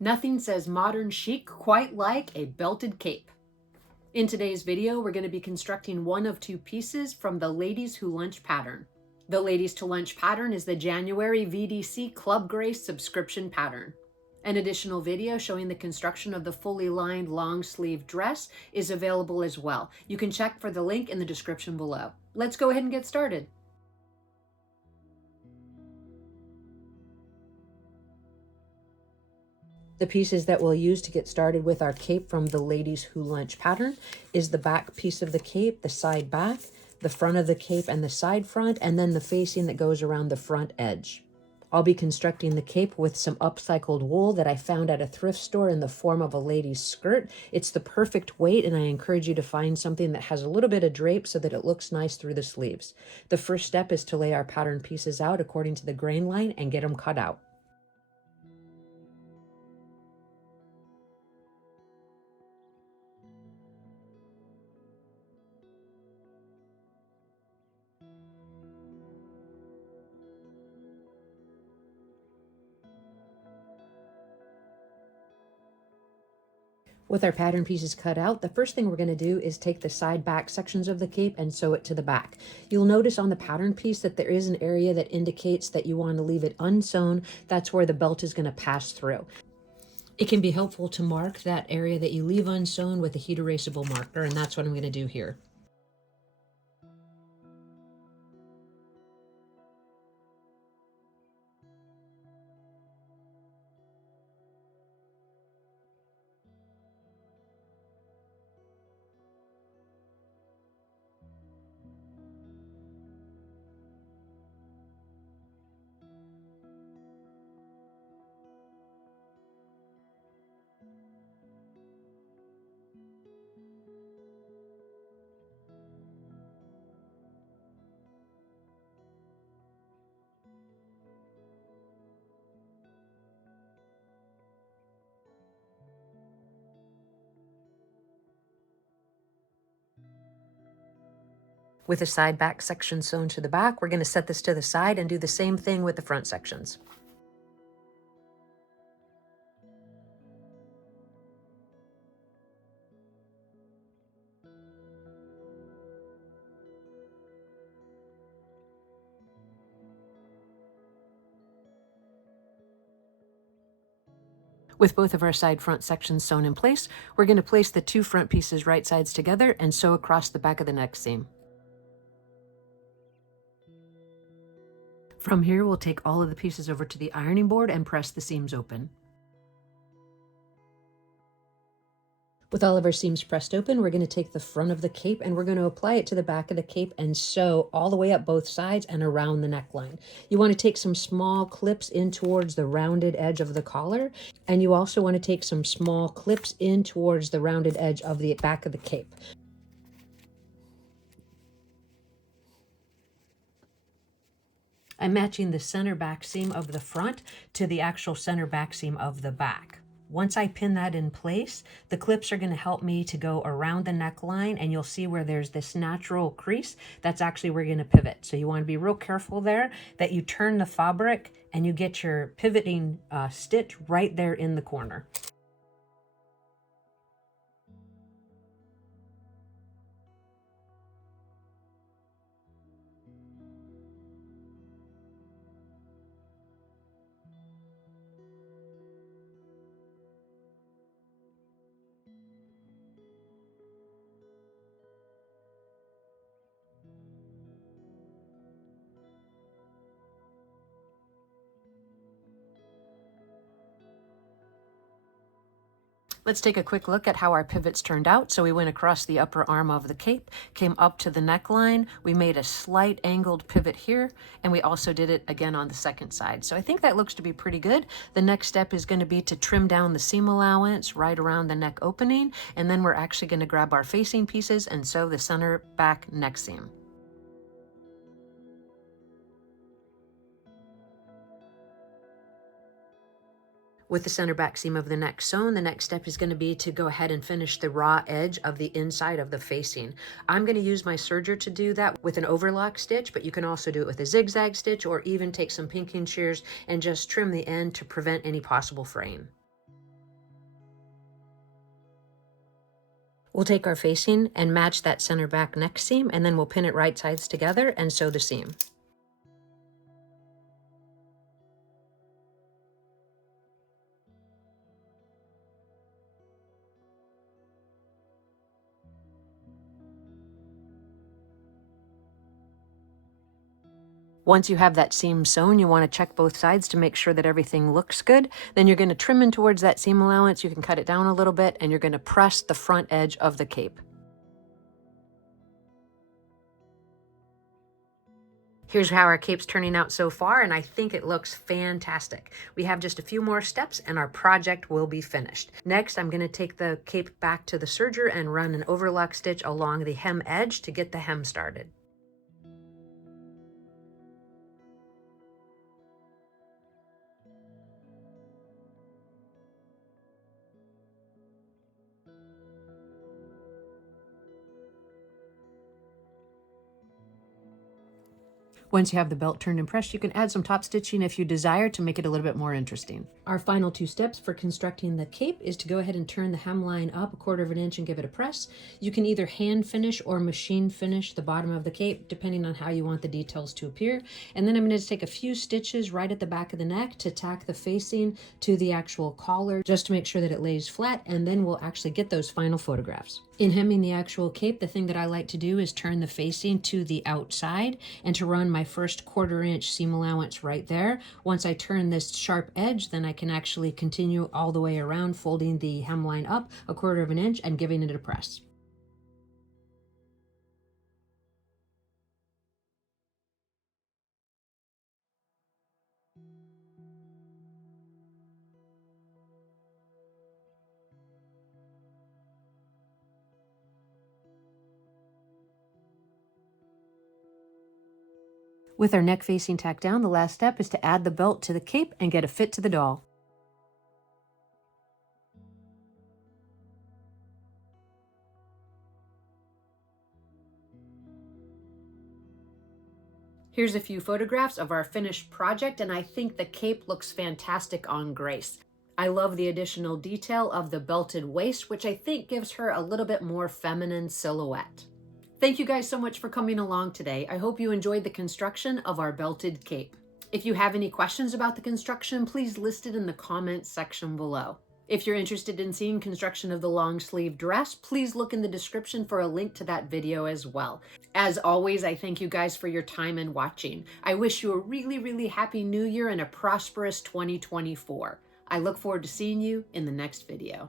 Nothing says modern chic quite like a belted cape. In today's video, we're going to be constructing one of two pieces from the Ladies Who Lunch pattern. The Ladies to Lunch pattern is the January VDC Club Grace subscription pattern. An additional video showing the construction of the fully lined long sleeve dress is available as well. You can check for the link in the description below. Let's go ahead and get started. The pieces that we'll use to get started with our cape from the Ladies Who Lunch pattern is the back piece of the cape, the side back, the front of the cape and the side front, and then the facing that goes around the front edge. I'll be constructing the cape with some upcycled wool that I found at a thrift store in the form of a lady's skirt. It's the perfect weight, and I encourage you to find something that has a little bit of drape so that it looks nice through the sleeves. The first step is to lay our pattern pieces out according to the grain line and get them cut out. With our pattern pieces cut out, the first thing we're going to do is take the side back sections of the cape and sew it to the back. You'll notice on the pattern piece that there is an area that indicates that you want to leave it unsewn. That's where the belt is going to pass through. It can be helpful to mark that area that you leave unsewn with a heat erasable marker, and that's what I'm going to do here. With the side back section sewn to the back, we're going to set this to the side and do the same thing with the front sections. With both of our side front sections sewn in place, we're going to place the two front pieces right sides together and sew across the back of the neck seam. From here, we'll take all of the pieces over to the ironing board and press the seams open. With all of our seams pressed open, we're going to take the front of the cape and we're going to apply it to the back of the cape and sew all the way up both sides and around the neckline. You want to take some small clips in towards the rounded edge of the collar, and you also want to take some small clips in towards the rounded edge of the back of the cape. I'm matching the center back seam of the front to the actual center back seam of the back. Once I pin that in place, the clips are going to help me to go around the neckline, and you'll see where there's this natural crease. That's actually where you're going to pivot. So you want to be real careful there that you turn the fabric and you get your pivoting stitch right there in the corner. Let's take a quick look at how our pivots turned out. So we went across the upper arm of the cape, came up to the neckline. We made a slight angled pivot here, and we also did it again on the second side. So I think that looks to be pretty good. The next step is going to be to trim down the seam allowance right around the neck opening, and then we're actually going to grab our facing pieces and sew the center back neck seam. With the center back seam of the neck sewn, the next step is going to be to go ahead and finish the raw edge of the inside of the facing. I'm going to use my serger to do that with an overlock stitch, but you can also do it with a zigzag stitch or even take some pinking shears and just trim the end to prevent any possible fraying. We'll take our facing and match that center back neck seam, and then we'll pin it right sides together and sew the seam. Once you have that seam sewn, you want to check both sides to make sure that everything looks good. Then you're going to trim in towards that seam allowance. You can cut it down a little bit, and you're going to press the front edge of the cape. Here's how our cape's turning out so far, and I think it looks fantastic. We have just a few more steps and our project will be finished. Next, I'm going to take the cape back to the serger and run an overlock stitch along the hem edge to get the hem started. Once you have the belt turned and pressed, you can add some top stitching if you desire to make it a little bit more interesting. Our final two steps for constructing the cape is to go ahead and turn the hemline up 1/4 inch and give it a press. You can either hand finish or machine finish the bottom of the cape, depending on how you want the details to appear. And then I'm going to take a few stitches right at the back of the neck to tack the facing to the actual collar, just to make sure that it lays flat, and then we'll actually get those final photographs. In hemming the actual cape, the thing that I like to do is turn the facing to the outside and to run my first 1/4 inch seam allowance right there. Once I turn this sharp edge, then I can actually continue all the way around, folding the hemline up 1/4 inch and giving it a press. With our neck facing tacked down, the last step is to add the belt to the cape and get a fit to the doll. Here's a few photographs of our finished project, and I think the cape looks fantastic on Grace. I love the additional detail of the belted waist, which I think gives her a little bit more feminine silhouette. Thank you guys so much for coming along today. I hope you enjoyed the construction of our belted cape. If you have any questions about the construction, please list it in the comments section below. If you're interested in seeing construction of the long sleeve dress, please look in the description for a link to that video as well. As always, I thank you guys for your time and watching. I wish you a really, really happy new year and a prosperous 2024. I look forward to seeing you in the next video.